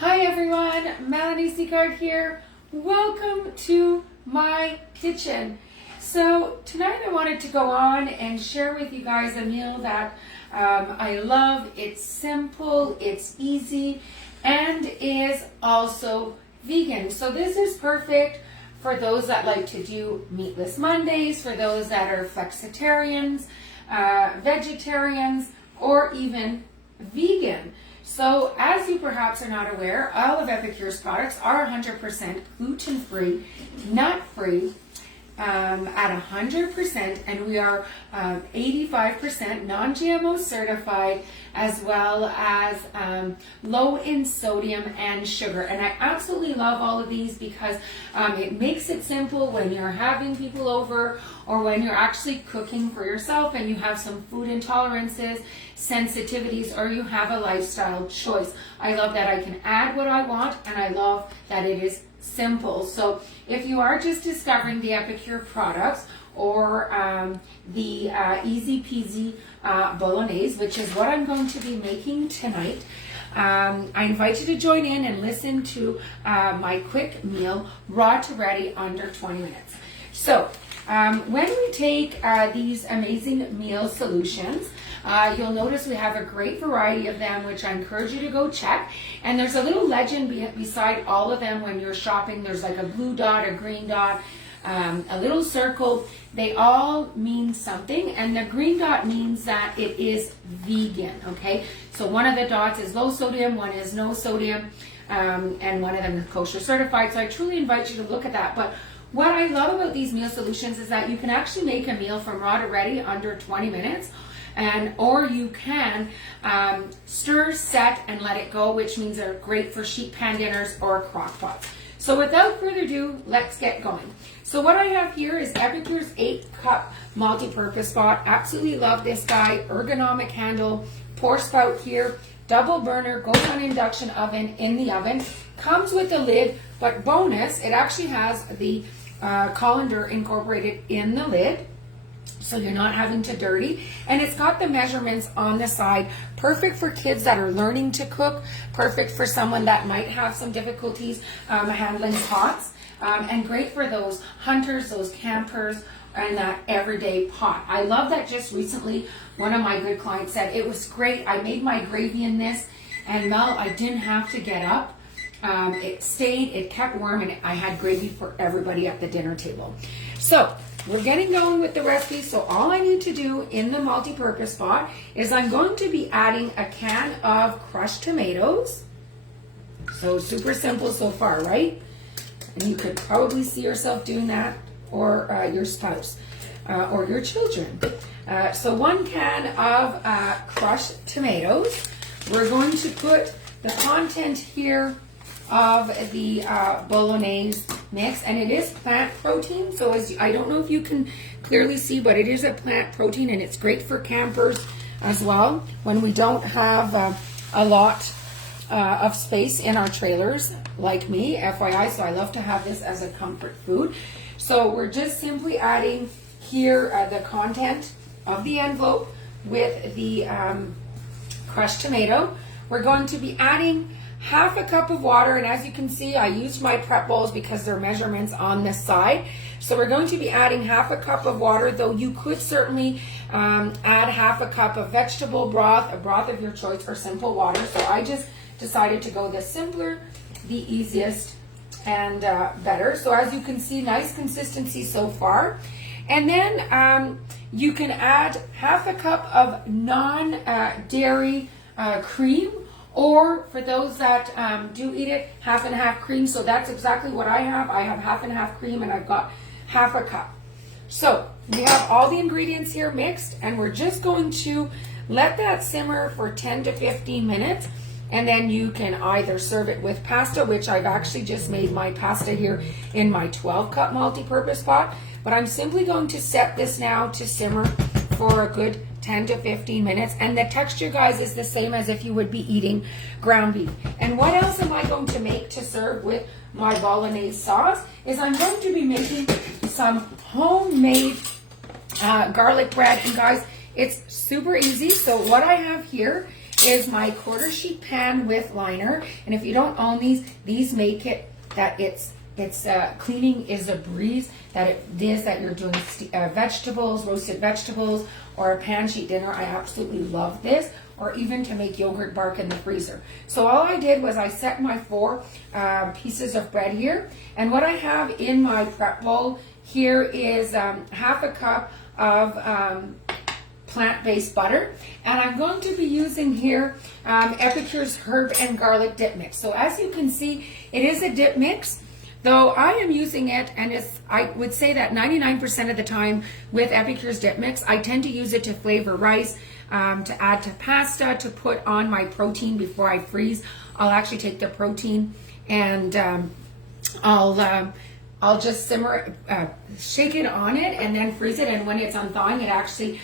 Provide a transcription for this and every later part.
Hi everyone, Melanie Seagard here. Welcome to my kitchen. So tonight I wanted to go on and share with you guys a meal that I love. It's simple, it's easy, and is also vegan. So this is perfect for those that like to do meatless Mondays, for those that are flexitarians, vegetarians, or even vegan. So as you perhaps are not aware, all of Epicure's products are 100% gluten-free, nut-free, at 100%, and we are 85% non-GMO certified, as well as low in sodium and sugar. And I absolutely love all of these because it makes it simple when you're having people over or when you're actually cooking for yourself and you have some food intolerances, sensitivities, or you have a lifestyle choice. I love that I can add what I want, and I love that it is simple. So if you are just discovering the Epicure products or the easy peasy bolognese, which is what I'm going to be making tonight, I invite you to join in and listen to my quick meal, raw to ready, under 20 minutes. So when we take these amazing meal solutions, you'll notice we have a great variety of them, which I encourage you to go check. And there's a little legend beside all of them when you're shopping. There's like a blue dot, a green dot, a little circle. They all mean something, and the green dot means that it is vegan, okay? So one of the dots is low sodium, one is no sodium, and one of them is kosher certified. So I truly invite you to look at that. But what I love about these meal solutions is that you can actually make a meal from raw to ready under 20 minutes. Or you can stir, set, and let it go, which means they're great for sheet pan dinners or crock pots. So without further ado, let's get going. So what I have here is Epicure's 8-cup multi-purpose pot. Absolutely love this guy. Ergonomic handle, pour spout here, double burner, goes on induction oven in the oven. Comes with a lid, but bonus, it actually has the colander incorporated in the lid, so you're not having to dirty. And it's got the measurements on the side. Perfect for kids that are learning to cook. Perfect for someone that might have some difficulties handling pots. And great for those hunters, those campers, and that everyday pot. I love that just recently one of my good clients said, it was great. I made my gravy in this, and Mel, I didn't have to get up. It stayed, it kept warm, and I had gravy for everybody at the dinner table. So we're getting going with the recipe. So all I need to do in the multi-purpose pot is I'm going to be adding a can of crushed tomatoes. So super simple so far, right? And you could probably see yourself doing that, or your spouse, or your children. So 1 can of crushed tomatoes. We're going to put the content here of the bolognese mix, and it is plant protein. So I don't know if you can clearly see, but it is a plant protein, and it's great for campers as well when we don't have a lot of space in our trailers, like me, FYI. So I love to have this as a comfort food. So we're just simply adding here the content of the envelope with the crushed tomato. We're going to be adding half a cup of water, and as you can see, I used my prep bowls because they're measurements on this side. So we're going to be adding half a cup of water, though you could certainly add half a cup of vegetable broth, a broth of your choice, or simple water. So I just decided to go the simpler, the easiest, and better. So as you can see, nice consistency so far. And then you can add half a cup of non-dairy cream, or for those that do eat it, half and half cream. So that's exactly what I have. I have half and half cream, and I've got half a cup. So we have all the ingredients here mixed, and we're just going to let that simmer for 10 to 15 minutes. And then you can either serve it with pasta, which I've actually just made my pasta here in my 12-cup multi-purpose pot. But I'm simply going to set this now to simmer for a good 10 to 15 minutes. And the texture, guys, is the same as if you would be eating ground beef. And what else am I going to make to serve with my bolognese sauce is I'm going to be making some homemade garlic bread. And guys, it's super easy. So what I have here is my quarter sheet pan with liner. And if you don't own these make it that it's cleaning is a breeze, that it is that you're doing vegetables, roasted vegetables, or a pan sheet dinner. I absolutely love this, or even to make yogurt bark in the freezer. So all I did was I set my 4 pieces of bread here, and what I have in my prep bowl here is half a cup of plant-based butter, and I'm going to be using here Epicure's herb and garlic dip mix. So as you can see, it is a dip mix, though I am using it, and I would say that 99% of the time with Epicure's dip mix, I tend to use it to flavor rice, to add to pasta, to put on my protein before I freeze. I'll actually take the protein and I'll just simmer it, shake it on it, and then freeze it. And when it's unthawing, it actually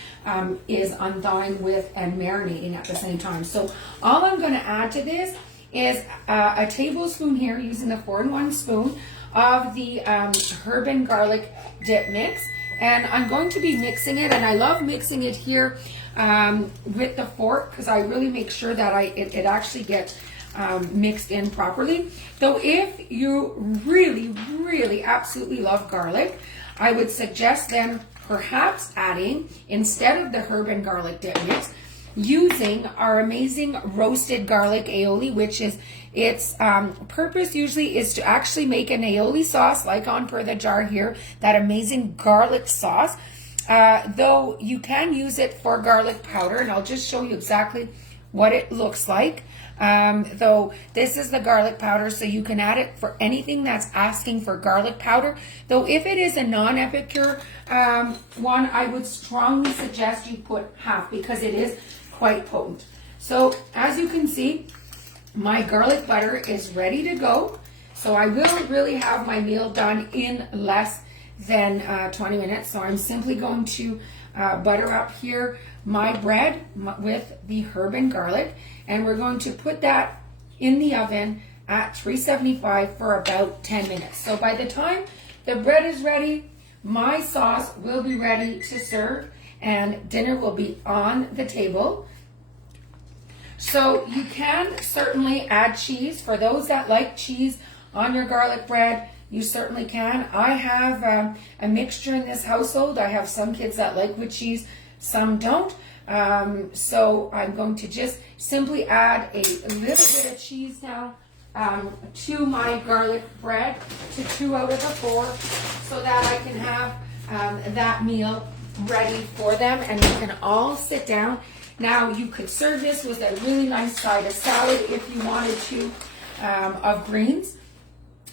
is unthawing with and marinating at the same time. So all I'm going to add to this is a tablespoon here, using the 4-in-1 spoon of the herb and garlic dip mix. And I'm going to be mixing it, and I love mixing it here with the fork, because I really make sure that it actually gets mixed in properly. Though if you really absolutely love garlic, I would suggest then perhaps adding, instead of the herb and garlic dip mix, using our amazing roasted garlic aioli, which is its purpose usually is to actually make an aioli sauce, like on per the jar here, that amazing garlic sauce. Though you can use it for garlic powder, and I'll just show you exactly what it looks like. Though this is the garlic powder, so you can add it for anything that's asking for garlic powder. Though if it is a non-Epicure one, I would strongly suggest you put half, because it is quite potent. So as you can see, my garlic butter is ready to go. So I will really have my meal done in less than 20 minutes. So I'm simply going to butter up here my bread with the herb and garlic, and we're going to put that in the oven at 375 for about 10 minutes. So by the time the bread is ready, my sauce will be ready to serve, and dinner will be on the table. So you can certainly add cheese. For those that like cheese on your garlic bread, you certainly can. I have a mixture in this household. I have some kids that like with cheese, some don't. So I'm going to just simply add a little bit of cheese now to my garlic bread, to 2 out of the 4, so that I can have that meal ready for them, and we can all sit down. Now you could serve this with a really nice side of salad if you wanted to, of greens.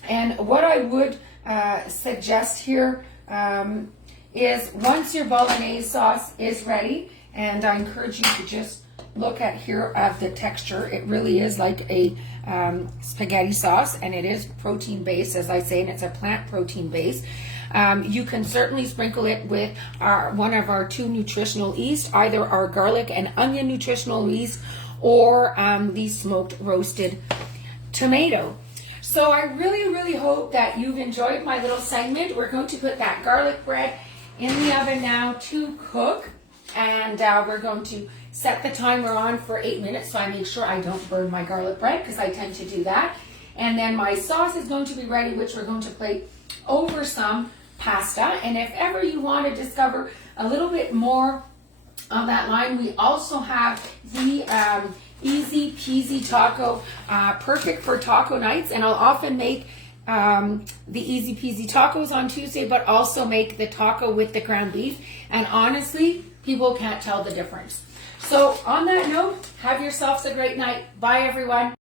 And what I would suggest here is, once your Bolognese sauce is ready, and I encourage you to just look at here at the texture. It really is like a spaghetti sauce, and it is protein based, as I say, and it's a plant protein base. You can certainly sprinkle it with one of our 2 nutritional yeast, either our garlic and onion nutritional yeast, or the smoked roasted tomato. So I really hope that you've enjoyed my little segment. We're going to put that garlic bread in the oven now to cook, and we're going to set the timer on for 8 minutes, so I make sure I don't burn my garlic bread, because I tend to do that. And then my sauce is going to be ready, which we're going to plate over some pasta. And if ever you want to discover a little bit more on that line, we also have the easy peasy taco, perfect for taco nights. And I'll often make the easy peasy tacos on Tuesday, but also make the taco with the ground beef. And honestly, people can't tell the difference. So on that note, have yourselves a great night. Bye, everyone.